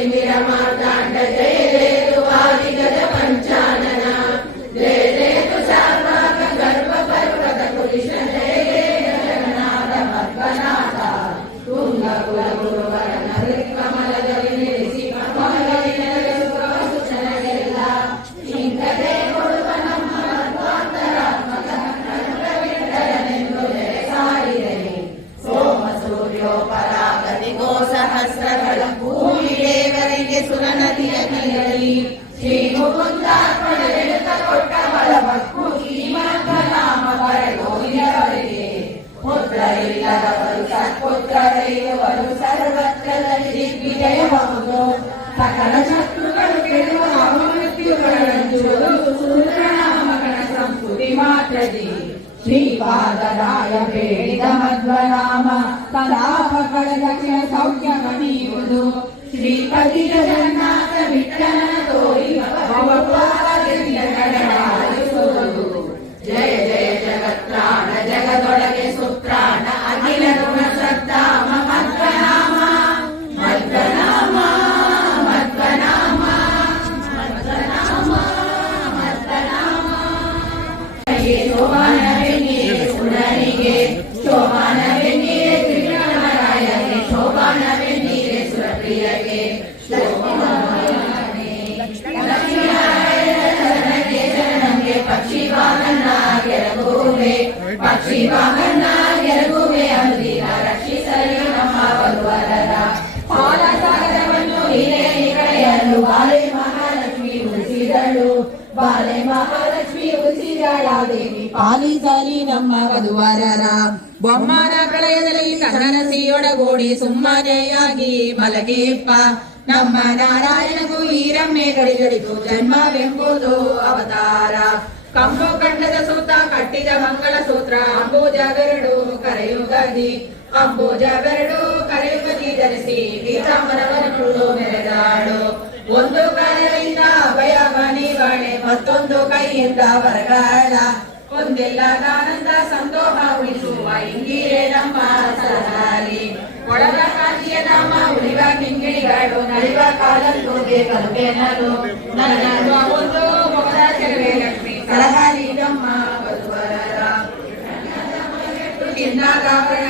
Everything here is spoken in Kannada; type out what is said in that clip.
ತಿಮಿರ ಮಾರ್ತಾಂಡ ಜಯ ಜಯತು ವಾದಿಗಜ ಪಂಚಾನನ ಜಯ ಜಯತು ಶಾರ್ವಾಕ ಗರ್ಭ ಪರ್ವತ ಕುಲಿಶ ಜಯ ಜಯ ಜಗನ್ನಾಥ ಪದ್ಮನಾಥ ತುಂಗ ಕುಲ ಗುರುವರನ ಕಮಲದಲ್ಲಿ ನೆಲೆಸಿ ಕಮಲದಲ್ಲಿ ನೆಲೆಸುವ ಸುಚನಗೆಲ್ಲ ಇಂಕದೇ ಕೊಡುವ ನಮ್ಮ ಮಧ್ವಾಂತರಾತ್ಮಕ ಸೋಮ ಸೂರ್ಯೋಪರಾಗತಿ ಗೋ ಸಹಸ್ರಗಳ ಭೂಮಿ ದೇವರಿಗೆ ಸುರನದಿಯ ನೀರಲಿ ಶ್ರೀ ಮುಕುಂದಾರ್ಪಣ ಕೊಟ್ಟ ಬಲವಕ್ಕೂ ಶ್ರೀಮಂತನಾಮ ಪರಗೋವಿಯವರಿಗೆ ಪುತ್ರ ಇಲ್ಲದವರು ಸತ್ಪುತ್ರರಿರುವರು ಸರ್ವತ್ರದಲ್ಲಿ ದಿಗ್ವಿಜಯಬಹುದು ಸಕಲ ಶತ್ರುಗಳು ಕೆಡುವ ಮೃತ್ಯುಗಳನ್ನು ಸೂರ್ಯನಾಮಗಳ ಸಂಸ್ಕೃತಿ ಮಾತ್ರದಿ ಶ್ರೀಪಾದರಾಯ ಬೇಡಿದ ಮಧ್ವನಾಮ ಕಲಾಪಗಳ ದಕ್ಷಿಣ ಸೌಖ್ಯ ಮಣಿಯುವುದು ಶ್ರೀಪತಿ ಜಗನ್ನಾಥ ವಿಠಲನ ತೋರಿ ಜಯ ಜಯ ಜಗತ್ರಾಣ ಜಗದೊಳಗೆ ಸುತ್ರಾಣ ಅಖಿಲ ಗುಣ ಸದ್ದಾಮ ಮಧ್ವನಾಮ ಮಧ್ವನಾಮ ಮಧ್ವನಾಮ ಮಧ್ವನಾಮ ಮಧ್ವನಾಮ ಶೋಭಾನವೆನ್ನಿರೆ ಸುರನಿಗೆ ಶೋಭಾನವೆನ್ನಿರೆ ತ್ರಿವಿಕ್ರಮರಾಯಗೆ ಶೋಭಾನವೆನ್ನಿರೆ ಸುರಪ್ರಿಯಗೆ ಶರಣಂಗೆ ಪಕ್ಷಿ ವಾಹನ ಗೆರಗುವೆ ಪಕ್ಷಿ ವಾಹನ ಗೆರಗುವೆ ಅಂದಿರ ರಕ್ಷಿಸಲಿ ನಮ್ಮ ವಧುವರರ ಪಾಲ ಸಾಗರವನ್ನು ಹಿರಿಯ ಕಡೆಯಲು ಬಾಲೆ ಮಹಾಲಕ್ಷ್ಮಿ ಉಳಿಸಿದಳು ಬಾಲೆ ಮಹಾಲಕ್ಷ್ಮಿ ಉಳಿಸಿದಳಾದೇವಿ ಪಾಲಿಸಲಿ ನಮ್ಮ ವಧುವರರ ಬೊಮ್ಮನ ಪ್ರಳಯದಲ್ಲಿ ಕನ್ನನಸಿಯೊಡಗೂಡಿ ಸುಮ್ಮನೆಯಾಗಿ ಮಲಗಿಪ್ಪ ನಮ್ಮ ನಾರಾಯಣಗೂ ಈರಮ್ಮೆಗಳಿಗಳಿಗೂ ಜನ್ಮವೆಂಬುದು ಅವತಾರ ಕಂಬು ಕಂಡದ ಸೂತ ಕಟ್ಟಿದ ಮಂಗಳ ಸೂತ್ರ ಅಂಬೂಜವೆರಡು ಕರೆಯುಗದಿ ಅಂಬೂಜವೆರಡು ಕರೆಯುಗದಿ ಧರಿಸಿ ಪೀತಾಂಬರವನ್ನು ಮೆರೆದಾಳು ಒಂದು ಕೈಯಿಂದ ಅಭಯ ಮಣಿವಾಳೆ ಮತ್ತೊಂದು ಕೈಯಿಂದ ವರಗಾಳ ಒಂದೆಲ್ಲದಾನಂದ ಸಂತೋಷ ಉಳಿಸುವ ಇಂಗಿರೆ ನಮ್ಮ ಸರದಾರಿ ಒಳಗ ಕಾಂತಿಯ ಧಾಮ ಉಳಿವ ಕಿಂಗಿಣಿಗಳು ನಳಿವ ಕಾಲಲ್ಲೂಗೆ ಕಲುಬೆನಲು ನನ್ನ ಒಂದು ಮೊಗದ ಚೆಲುವೆ ಲಕ್ಷ್ಮಿ ಸಲಹಾರಿ ನಮ್ಮ ವಧುವರರ ಚಿನ್ನಾಭರಣ